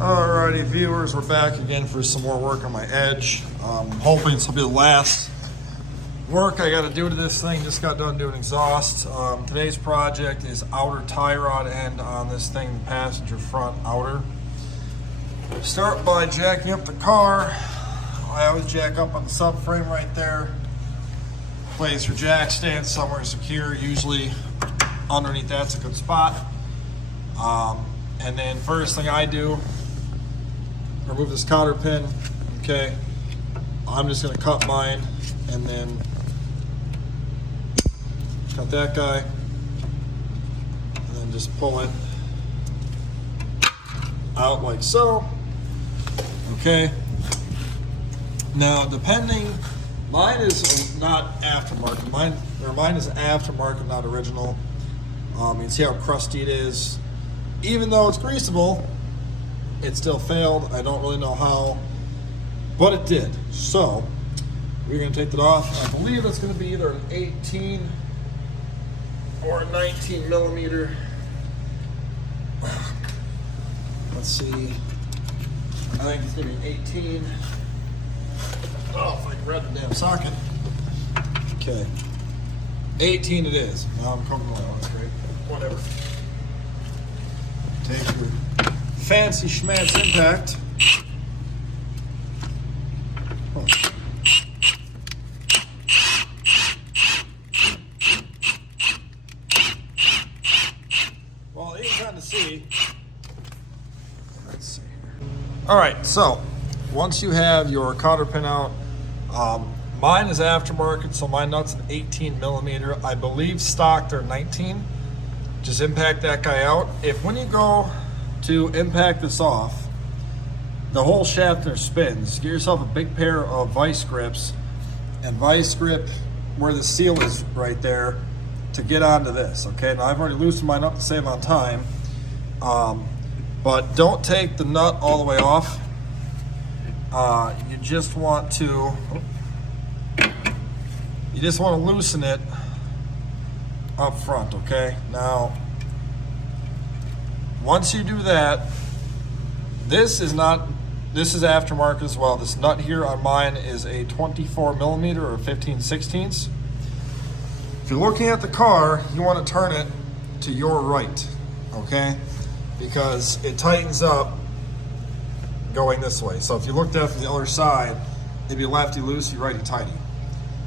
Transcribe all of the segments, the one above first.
Alrighty, viewers, we're back again for some more work on my edge. Hoping this will be the last work I got to do to this thing. Just got done doing exhaust. Today's project is outer tie rod end on this thing, passenger front outer. Start by jacking up the car. I always jack up on the subframe right there. Place your jack stand somewhere secure, usually underneath that's a good spot. And then first thing I do, remove this cotter pin. Okay, I'm just going to cut mine and then cut that guy and then just pull it out like so. Okay, now depending, mine is not aftermarket, mine is aftermarket, not original. You can see how crusty it is. Even though it's greasable, it still failed. I don't really know how, but it did. So we're going to take that off. I believe it's going to be either an 18 or a 19 millimeter. Let's see. I think it's going to be an 18. Oh, if I can grab the damn socket. Okay. 18 it is. Now I'm coming along. That's great. Whatever. Take your fancy schmancy impact. Oh. Well, you can kind of see. Let's see here. All right, so once you have your cotter pin out, mine is aftermarket, so my nut's an 18 millimeter. I believe stock they're 19. Just impact that guy out. If when you go to impact this off, the whole shaft there spins, get yourself a big pair of vice grips and vice grip where the seal is right there to get onto this. Okay, now I've already loosened mine up to save on time, but don't take the nut all the way off. You just want to loosen it up front. Okay, now once you do that, this is aftermarket as well. This nut here on mine is a 24 millimeter or 15/16. If you're looking at the car, you want to turn it to your right, okay, because it tightens up going this way. So if you looked at it from the other side, it'd be lefty loosey, righty tighty.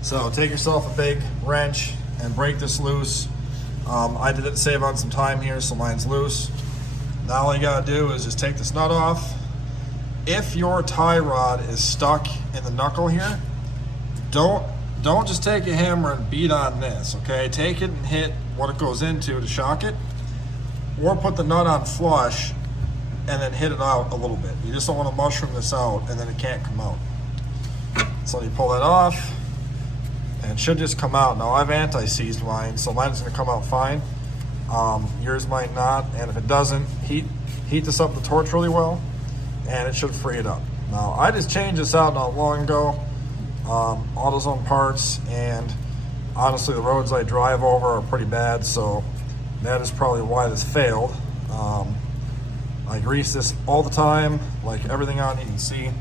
So take yourself a big wrench and break this loose. I did it to save on some time here, so mine's loose. Now all you gotta do is just take this nut off. If your tie rod is stuck in the knuckle here, don't just take a hammer and beat on this, okay? Take it and hit what it goes into to shock it, or put the nut on flush and then hit it out a little bit. You just don't want to mushroom this out and then it can't come out. So you pull that off, and it should just come out. Now I've anti-seized mine, so mine's gonna come out fine. Yours might not, and if it doesn't, heat this up with the torch really well, and it should free it up. Now I just changed this out not long ago, AutoZone parts, and honestly the roads I drive over are pretty bad, so that is probably why this failed. I grease this all the time, like everything on it. You can see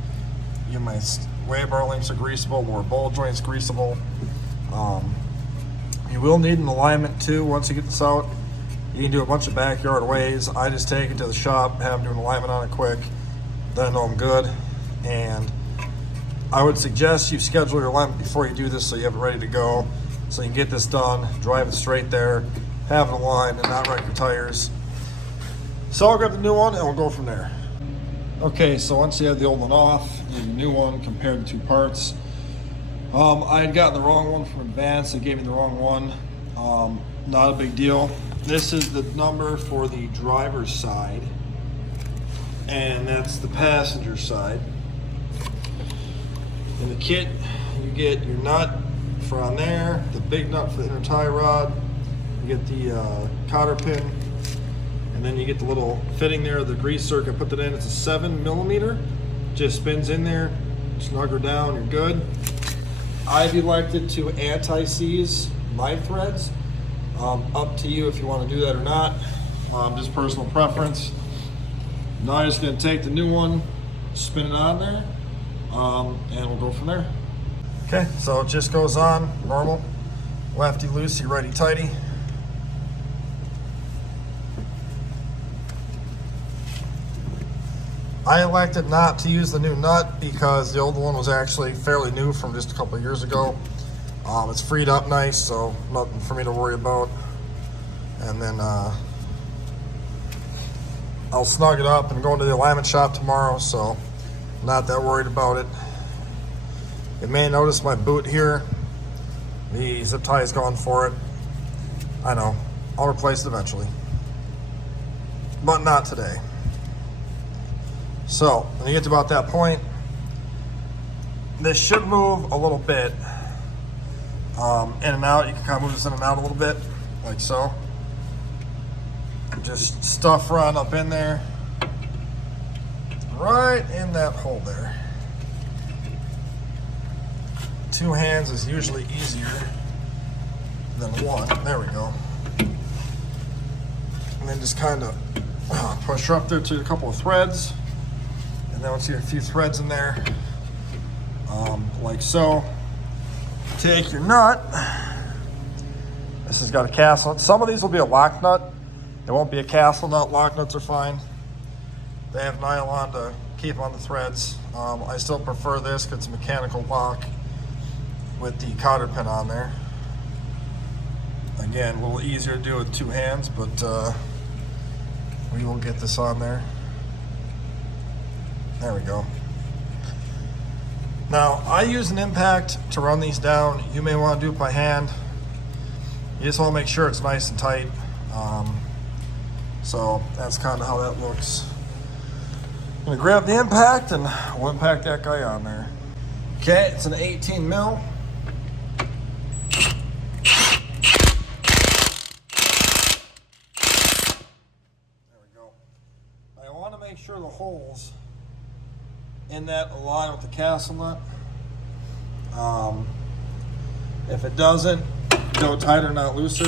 my sway bar links are greasable, lower bowl joints greasable. You will need an alignment too once you get this out. You can do a bunch of backyard ways. I just take it to the shop, have them do an alignment on it quick, then I know I'm good. And I would suggest you schedule your alignment before you do this so you have it ready to go, so you can get this done, drive it straight there, have it aligned, and not wreck your tires. So I'll grab the new one and we'll go from there. Okay, so once you have the old one off, you have the new one, compare the two parts. I had gotten the wrong one from Advance. They gave me the wrong one. Not a big deal. This is the number for the driver's side, and that's the passenger side. In the kit, you get your nut for on there, the big nut for the inner tie rod, you get the cotter pin, and then you get the little fitting there, the grease circuit. Put that in. It's a 7 millimeter. Just spins in there, snug her down, you're good. I've elected to anti-seize my threads. Up to you if you want to do that or not. Just personal preference. Now I'm just going to take the new one, spin it on there, and we'll go from there. Okay, so it just goes on normal, lefty loosey, righty tighty. I elected not to use the new nut because the old one was actually fairly new from just a couple of years ago. It's freed up nice, so nothing for me to worry about. And then I'll snug it up and go into the alignment shop tomorrow, so not that worried about it. You may notice my boot here, the zip tie is going for it. I know, I'll replace it eventually, but not today. So when you get to about that point, this should move a little bit in and out. You can kind of move this in and out a little bit, like so. Just stuff run up in there, right in that hole there. Two hands is usually easier than one. There we go. And then just kind of push her up there to a couple of threads. And then once you get a few threads in there, like so, take your nut. This has got a castle. Some of these will be a lock nut. It won't be a castle nut. Lock nuts are fine. They have nylon to keep on the threads. I still prefer this because it's a mechanical lock with the cotter pin on there. Again, a little easier to do with two hands, but we will get this on there. There we go. Now, I use an impact to run these down. You may want to do it by hand. You just want to make sure it's nice and tight. So that's kind of how that looks. I'm gonna grab the impact and we'll impact that guy on there. Okay, it's an 18 mil. There we go. I want to make sure the holes in that align with the castle nut. If it doesn't, go tighter, not looser.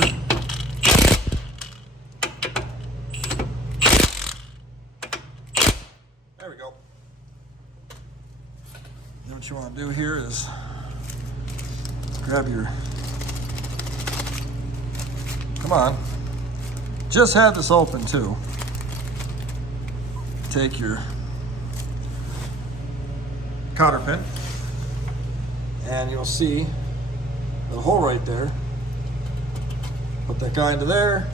There we go. Then what you want to do here is grab your, come on, just had this open too. Take your cotter pin and you'll see the hole right there. Put that guy into there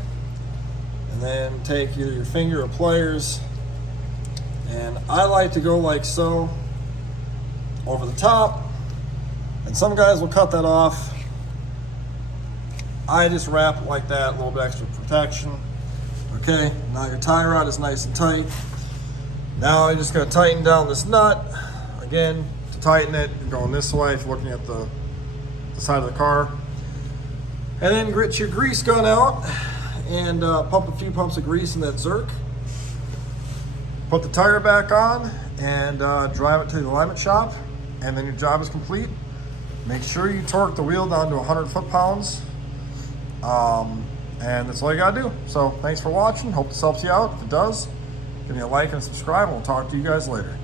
and then take either your finger or pliers, and I like to go like so over the top, and some guys will cut that off. I just wrap it like that, a little bit extra protection. Okay, now your tie rod is nice and tight. Now I'm just going to tighten down this nut. Again, to tighten it, you're going this way if you're looking at the side of the car. And then get your grease gun out and pump a few pumps of grease in that Zerk. Put the tire back on and drive it to the alignment shop, and then your job is complete. Make sure you torque the wheel down to 100 foot-pounds. And that's all you gotta do. So thanks for watching. Hope this helps you out. If it does, give me a like and subscribe, and we'll talk to you guys later.